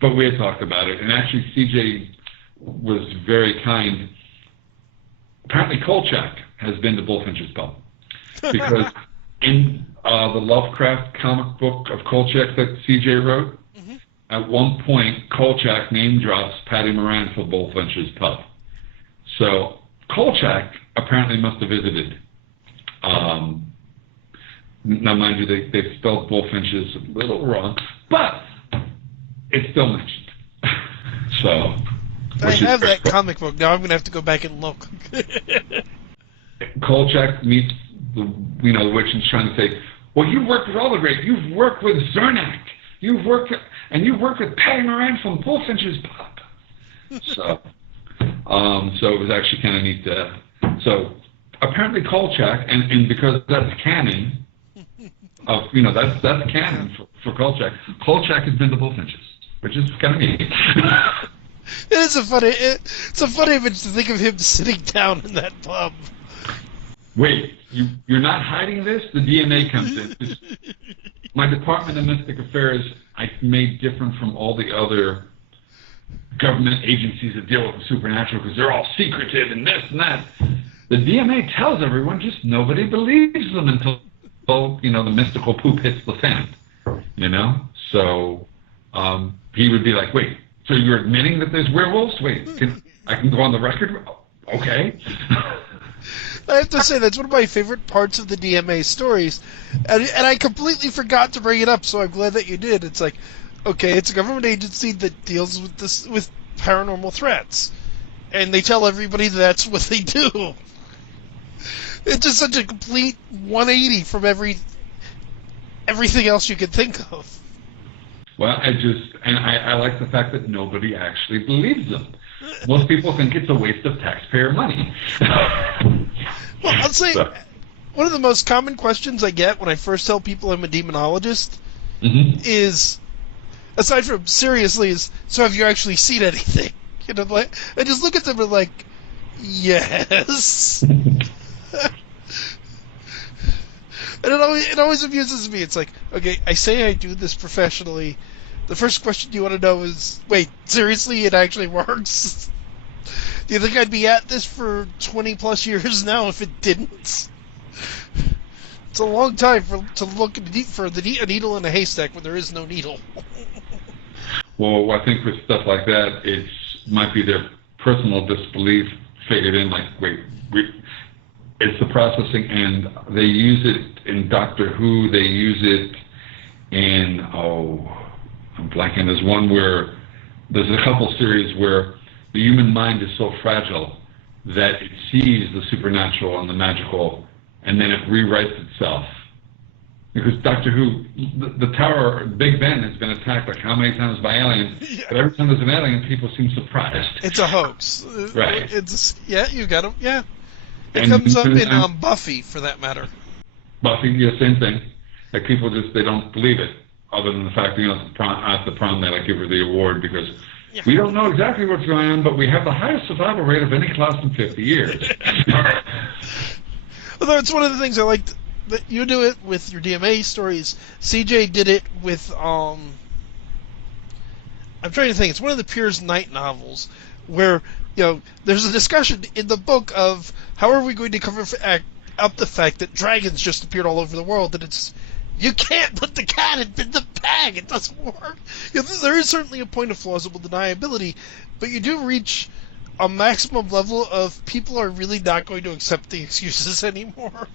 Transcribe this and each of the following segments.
But we had talked about it, and actually CJ was very kind. Apparently Kolchak has been to Bullfinch's pub, because in the Lovecraft comic book of Kolchak that CJ wrote, at one point Kolchak name drops Patty Moran for Bullfinch's pub. So Kolchak apparently must have visited. Now, mind you, they spelled Bullfinch's a little wrong, but it's still mentioned. So I have that comic book. Now I'm going to have to go back and look. Kolchak meets the witch and is trying to say, well, you worked with all the great. You've worked with Zernak. You've worked with Patty Moran from Bullfinch's pub. So it was actually kind of neat. So apparently Kolchak, and because that's canon, that's canon for Kolchak. Kolchak has been to Bullfinch's, which is kind of neat. It's a funny image to think of him sitting down in that pub. Wait, you're not hiding this? The DNA comes in. My Department of Mystic Affairs, I made different from all the other government agencies that deal with the supernatural because they're all secretive and this and that. The DNA tells everyone, just nobody believes them until the mystical poop hits the fan. So he would be like, wait, so you're admitting that there's werewolves? Wait, I can go on the record? Okay. I have to say, that's one of my favorite parts of the DMA stories. And I completely forgot to bring it up, so I'm glad that you did. It's like, okay, it's a government agency that deals with paranormal threats. And they tell everybody that's what they do. It's just such a complete 180 from everything else you could think of. Well, I like the fact that nobody actually believes them. Most people think it's a waste of taxpayer money. Well, I'll say, one of the most common questions I get when I first tell people I'm a demonologist is, aside from seriously, is, so have you actually seen anything? Like, I just look at them and like, yes. And it always amuses me. It's like, okay, I say I do this professionally. The first question you want to know is, wait, seriously, it actually works? Do you think I'd be at this for 20 plus years now if it didn't? It's a long time to look for a needle in a haystack when there is no needle. Well, I think with stuff like that, it might be their personal disbelief figured in, like, wait, it's the processing, and they use it in Doctor Who, they use it in, I'm blanking, there's one where, there's a couple series where the human mind is so fragile that it sees the supernatural and the magical, and then it rewrites itself. Because Doctor Who, the Tower, Big Ben has been attacked like how many times by aliens, but every time there's an alien, people seem surprised. It's a hoax. Right. You got him, yeah. It comes up in Buffy, for that matter. Buffy, yeah, same thing. Like, people they don't believe it, other than the fact that, at the prom they give her the award because we don't know exactly what's going on, but we have the highest survival rate of any class in 50 years. Although it's one of the things I liked, that you do it with your DMA stories. CJ did it with, I'm trying to think, it's one of the Piers Knight novels, where, there's a discussion in the book of how are we going to cover up the fact that dragons just appeared all over the world, and it's, you can't put the cat in the bag, it doesn't work. There is certainly a point of plausible deniability, but you do reach a maximum level of people are really not going to accept the excuses anymore.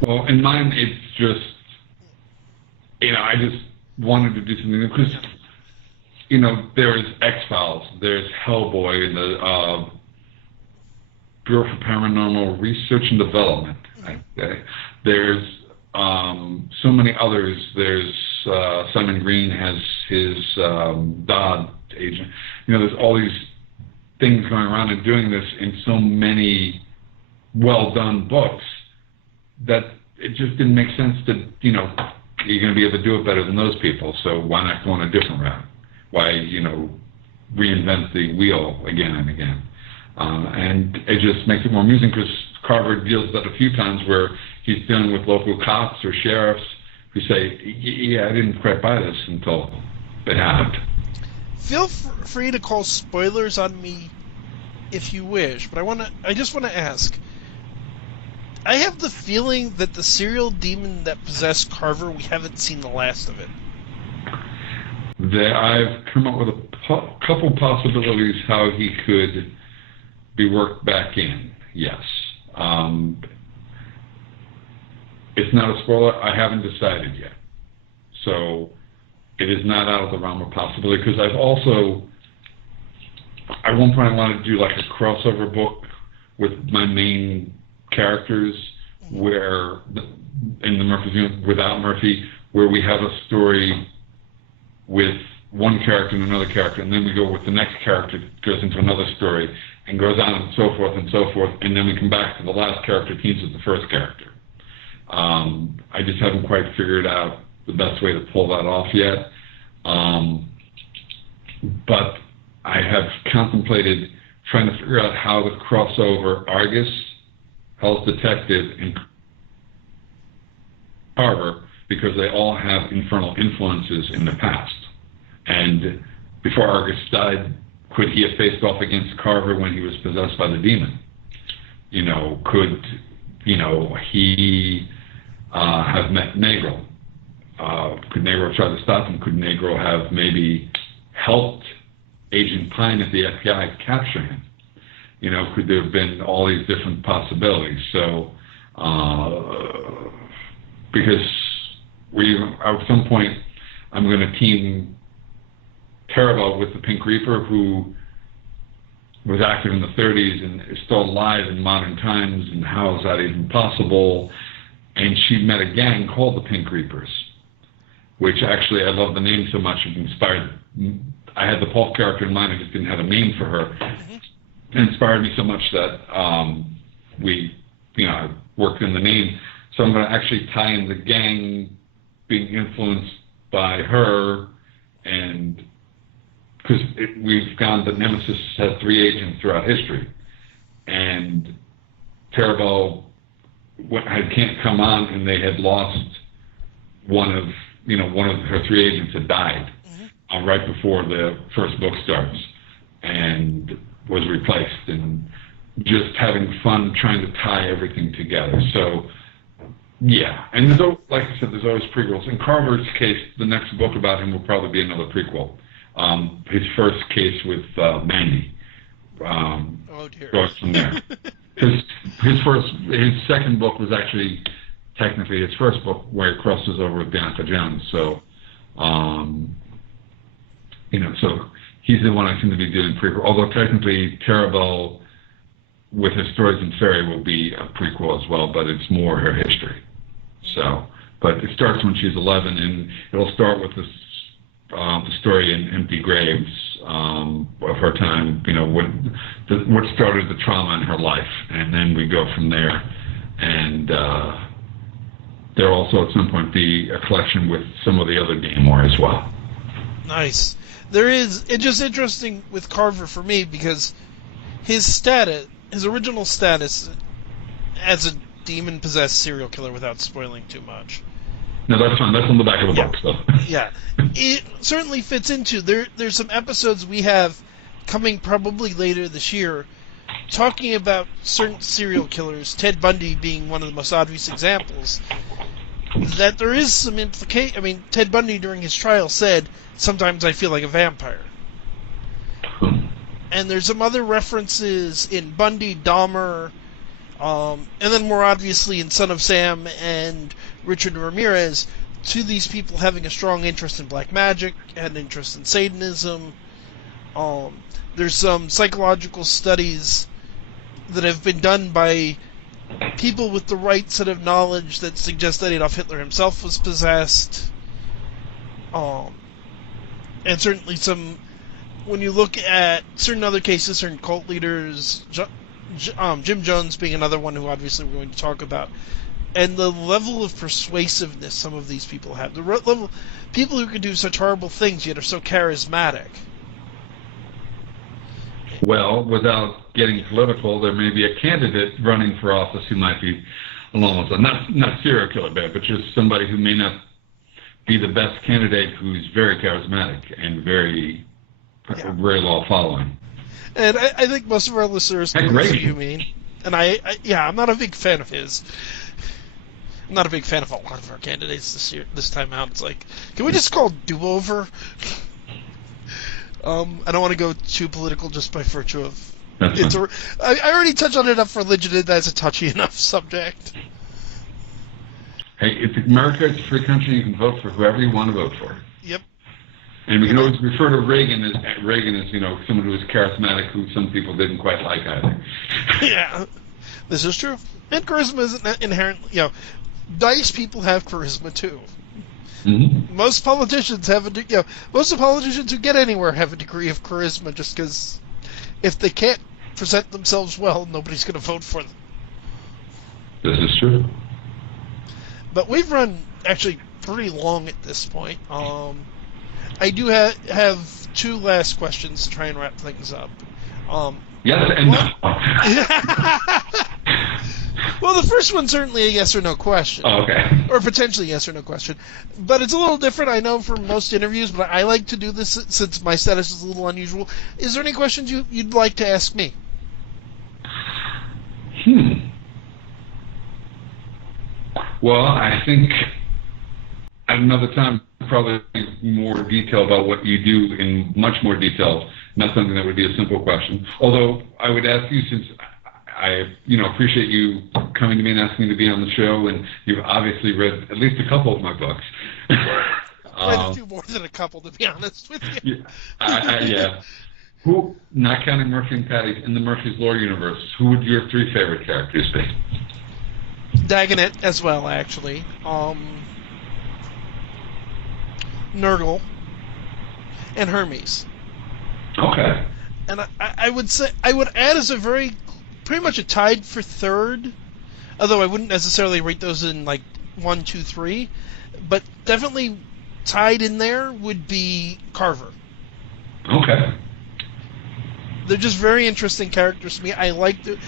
Well, in mine, it's just, I just wanted to do something, because, there's X-Files, there's Hellboy, and the Bureau for Paranormal Research and Development. There's so many others. There's Simon Green has his Dodd agent. There's all these things going around and doing this in so many well-done books that it just didn't make sense to, you're going to be able to do it better than those people, so why not go on a different route? Why, reinvent the wheel again and again? And it just makes it more amusing because Carver deals with that a few times where he's dealing with local cops or sheriffs who say, yeah, I didn't quite buy this until it happened. Feel free to call spoilers on me if you wish, but I just want to ask. I have the feeling that the serial demon that possessed Carver, we haven't seen the last of it. I've come up with a couple possibilities how he could be worked back in, yes. It's not a spoiler. I haven't decided yet. So it is not out of the realm of possibility because I've also, at one point I wanted to do like a crossover book with my main characters where, in the Murphy's Universe, without Murphy, where we have a story with one character and another character, and then we go with the next character, goes into another story, and goes on and so forth, and then we come back to the last character, teams with the first character. I just haven't quite figured out the best way to pull that off yet. But I have contemplated trying to figure out how to cross over Argus, Hell's Detective, and Carver, because they all have infernal influences in the past. And before Argus died, could he have faced off against Carver when he was possessed by the demon? Could he have met Negro? Could Negro try to stop him? Could Negro have maybe helped Agent Pine at the FBI capture him? Could there have been all these different possibilities? So, because at some point, I'm going to team Terrible with the Pink Reaper, who was active in the 30s and is still alive in modern times, and how is that even possible? And she met a gang called the Pink Reapers, which actually I love the name so much. It inspired. I had the Paul character in mind. I just didn't have a name for her. It inspired me so much that I worked in the name. So I'm going to actually tie in the gang being influenced by her, and because we've found that Nemesis has 3 agents throughout history, and Terrible can't come on, and they had lost one of her 3 agents had died right before the first book starts, and was replaced, and just having fun trying to tie everything together. So, yeah, and like I said, there's always prequels. In Carver's case, the next book about him will probably be another prequel. His first case with Mandy. Oh dear. Goes from there. His second book was actually technically his first book, where he crosses over with Bianca Jones. So, so he's the one I seem to be doing prequel. Although technically, Terrible with his stories in Fairy will be a prequel as well, but it's more her history. So, but it starts when she's 11, and it'll start with the story in Empty Graves of her time. What started the trauma in her life, and then we go from there. And there'll also at some point be a collection with some of the other Gamora as well. Nice. It's just interesting with Carver for me because his original status as a demon-possessed serial killer, without spoiling too much. No, that's fine. That's on the back of the book, so. Yeah. It certainly fits into... There's some episodes we have coming probably later this year talking about certain serial killers, Ted Bundy being one of the most obvious examples, that there is some implication... I mean, Ted Bundy during his trial said, "Sometimes I feel like a vampire." And there's some other references in Bundy, Dahmer, and then more obviously in Son of Sam and Richard Ramirez, to these people having a strong interest in black magic and interest in Satanism. There's some psychological studies that have been done by people with the right set of knowledge that suggest that Adolf Hitler himself was possessed. And certainly some when you look at certain other cases, certain cult leaders, Jim Jones being another one who obviously we're going to talk about, and the level of persuasiveness some of these people have, the level people who can do such horrible things yet are so charismatic. Well, without getting political, there may be a candidate running for office who might be along those lines. Not serial killer bad, but just somebody who may not be the best candidate, who's very charismatic and very low following. And I think most of our listeners know what you mean. And I'm not a big fan of his. I'm not a big fan of a lot of our candidates this time out. It's like, can we just call do-over? I don't want to go too political just by virtue of... I already touched on it enough for religion, and that's a touchy enough subject. Hey, it's America, it's a free country. You can vote for whoever you want to vote for. Yep. And we can always refer to Reagan as someone who was charismatic, who some people didn't quite like either. Yeah, this is true. And charisma isn't inherently, nice people have charisma too. Mm-hmm. Most politicians most of the politicians who get anywhere have a degree of charisma, just because if they can't present themselves well, nobody's going to vote for them. This is true. But we've run actually pretty long at this point. I do have two last questions to try and wrap things up. Yes and no. Well, the first one's certainly a yes or no question. Oh, okay. Or potentially yes or no question. But it's a little different, I know, from most interviews, but I like to do this since my status is a little unusual. Is there any questions you'd like to ask me? Well, I think at another time, probably more detail about what you do in much more detail. Not something that would be a simple question. Although I would ask you, since I appreciate you coming to me and asking me to be on the show, and you've obviously read at least a couple of my books. Quite a few more than a couple, to be honest with you. Yeah. Who, not counting Murphy and Patty, in the Murphy's Law universe, who would your three favorite characters be? Dagonet as well, actually. Nurgle and Hermes. Okay. And I would say I would add as pretty much a tied for third, although I wouldn't necessarily rate those in like 1, 2, 3, but definitely tied in there would be Carver. Okay. They're just very interesting characters to me. I like the.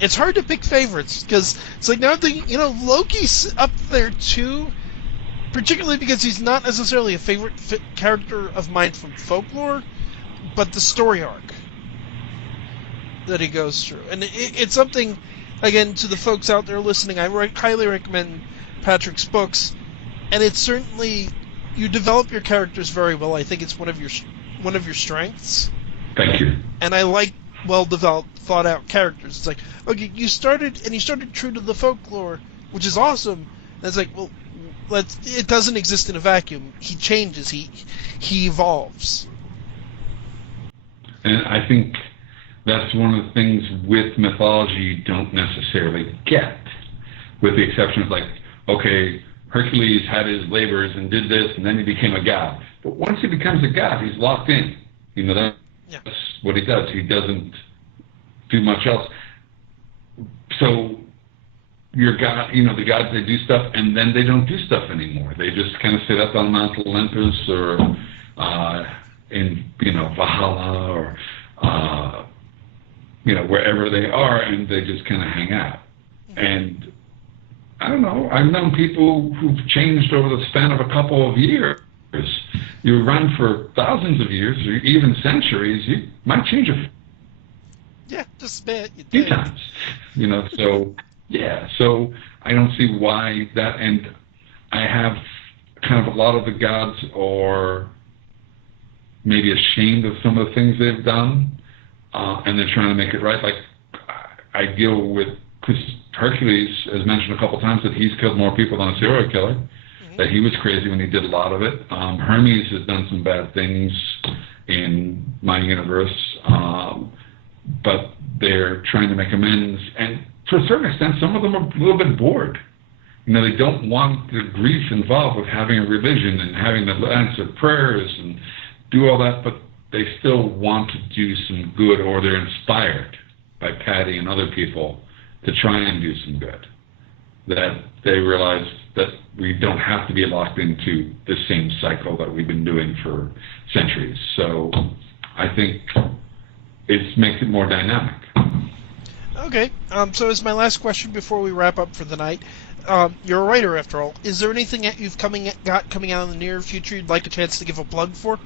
It's hard to pick favorites because it's like now Loki's up there too, particularly because he's not necessarily a favorite character of mine from folklore, but the story arc that he goes through, and it's something. Again, to the folks out there listening, I highly recommend Patrick's books, and it's certainly you develop your characters very well. I think it's one of your strengths. Thank you. And I like well-developed, thought-out characters. It's like, okay, you started true to the folklore, which is awesome. And it's like, well, it doesn't exist in a vacuum. He changes. He evolves. And I think that's one of the things with mythology you don't necessarily get, with the exception of like, okay, Hercules had his labors and did this, and then he became a god. But once he becomes a god, he's locked in. That's what he does. He doesn't do much else. So your god, the gods, they do stuff, and then they don't do stuff anymore. They just kind of sit up on Mount Olympus or in Valhalla or wherever they are, and they just kind of hang out. And I don't know. I've known people who've changed over the span of a couple of years. You run for thousands of years or even centuries, you might change just a bit. A few times. So I don't see why that, and I have kind of a lot of the gods are maybe ashamed of some of the things they've done, and they're trying to make it right. Like I deal with, because Hercules has mentioned a couple times that he's killed more people than a serial killer. That he was crazy when he did a lot of it. Hermes has done some bad things in my universe, but they're trying to make amends. And to a certain extent, some of them are a little bit bored. They don't want the grief involved with having a religion and having to answer prayers and do all that. But they still want to do some good, or they're inspired by Patty and other people to try and do some good. That they realize that we don't have to be locked into the same cycle that we've been doing for centuries. So I think it makes it more dynamic. Okay, so as my last question before we wrap up for the night, you're a writer after all. Is there anything that you've got coming out in the near future you'd like a chance to give a plug for?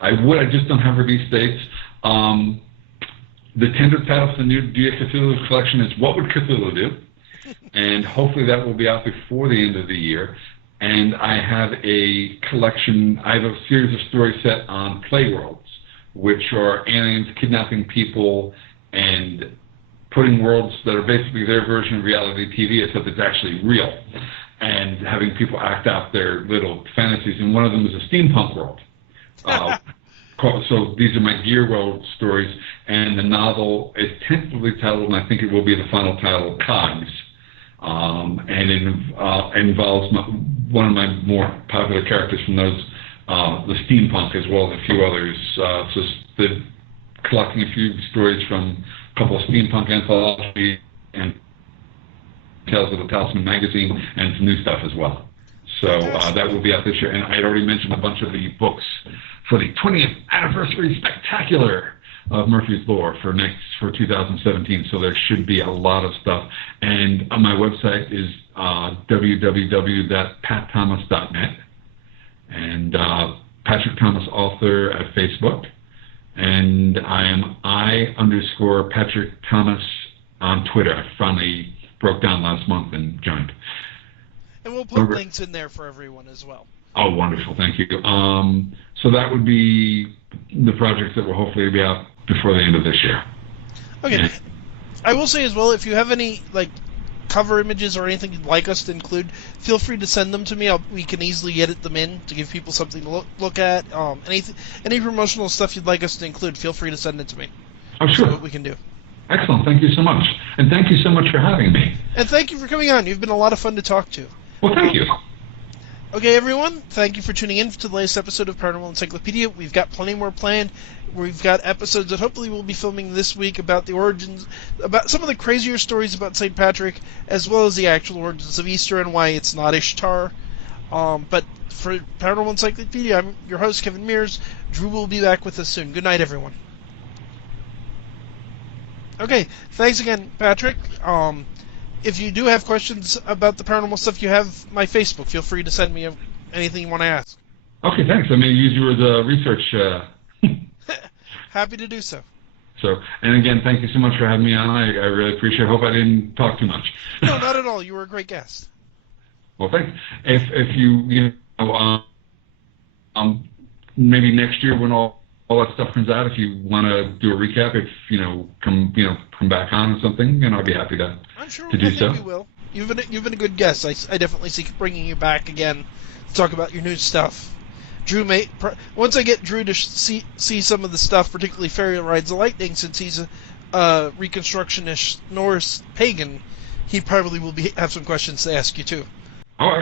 I would. I just don't have release dates. The 10th title of the new Dia Cthulhu collection is What Would Cthulhu Do? And hopefully that will be out before the end of the year. And I have a collection, I have a series of stories set on playworlds, which are aliens kidnapping people and putting worlds that are basically their version of reality TV, except it's actually real, and having people act out their little fantasies. And one of them is a steampunk world. So these are my Gear World stories, and the novel is tentatively titled, and I think it will be the final title, Cogs. And it involves one of my more popular characters from those, the steampunk, as well as a few others. So collecting a few stories from a couple of steampunk anthologies and Tales of the Talisman magazine, and some new stuff as well. So that will be out this year. And I had already mentioned a bunch of the books for the 20th anniversary spectacular of Murphy's Law for 2017. So there should be a lot of stuff. And on my website is www.patthomas.net, and Patrick Thomas Author at Facebook. And I am I_Patrick Thomas on Twitter. I finally broke down last month and joined. And we'll put links in there for everyone as well. Oh, wonderful. Thank you. So that would be the projects that will hopefully be out before the end of this year. Okay. Yeah. I will say as well, if you have any cover images or anything you'd like us to include, feel free to send them to me. We can easily edit them in to give people something to look at. Any promotional stuff you'd like us to include, feel free to send it to me. Oh, sure. See what we can do. Excellent. Thank you so much. And thank you so much for having me. And thank you for coming on. You've been a lot of fun to talk to. Well, thank you. Okay, everyone, thank you for tuning in to the latest episode of Paranormal Encyclopedia. We've got plenty more planned. We've got episodes that hopefully we'll be filming this week about the origins, about some of the crazier stories about St. Patrick, as well as the actual origins of Easter and why it's not Ishtar. But for Paranormal Encyclopedia, I'm your host, Kevin Mears. Drew will be back with us soon. Good night, everyone. Okay, thanks again, Patrick. If you do have questions about the paranormal stuff, you have my Facebook. Feel free to send me anything you want to ask. Okay, thanks. I'm going to use you as a research. Happy to do so. So, and again, thank you so much for having me on. I really appreciate it. Hope I didn't talk too much. No, not at all. You were a great guest. Well, thanks. If you maybe next year when all that stuff comes out, if you want to do a recap, if come back on or something, I'd be happy to. I'm sure to do so. You will. You've been a good guest. I definitely see bringing you back again to talk about your new stuff. Drew once I get Drew to see some of the stuff, particularly Fairy Rides the Lightning, since he's a Reconstructionist Norse pagan, he probably will have some questions to ask you too. Oh,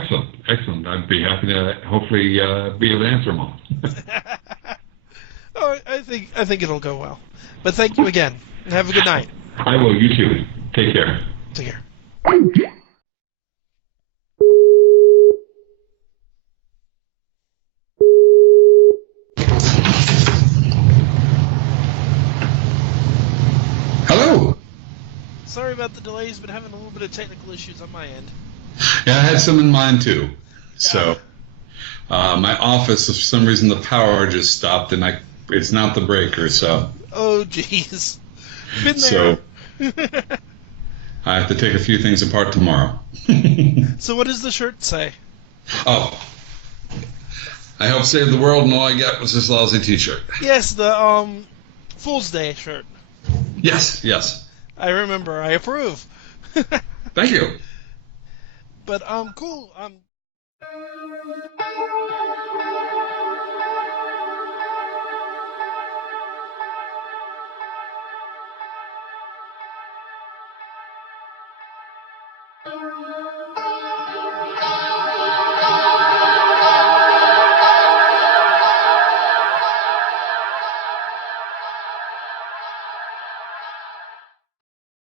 excellent! I'd be happy to hopefully be able to answer them all. Oh, I think it'll go well. But thank you again, and have a good night. I will. You too. Take care. Take care. Hello. Sorry about the delays, but having a little bit of technical issues on my end. Yeah, I had some in mine too. So, my office, for some reason, the power just stopped, and it's not the breaker. So. Oh, jeez. Been So. there. I have to take a few things apart tomorrow. So what does the shirt say? Oh. I helped save the world, and all I got was this lousy T-shirt. Yes, the Fool's Day shirt. Yes. I remember. I approve. Thank you. But cool.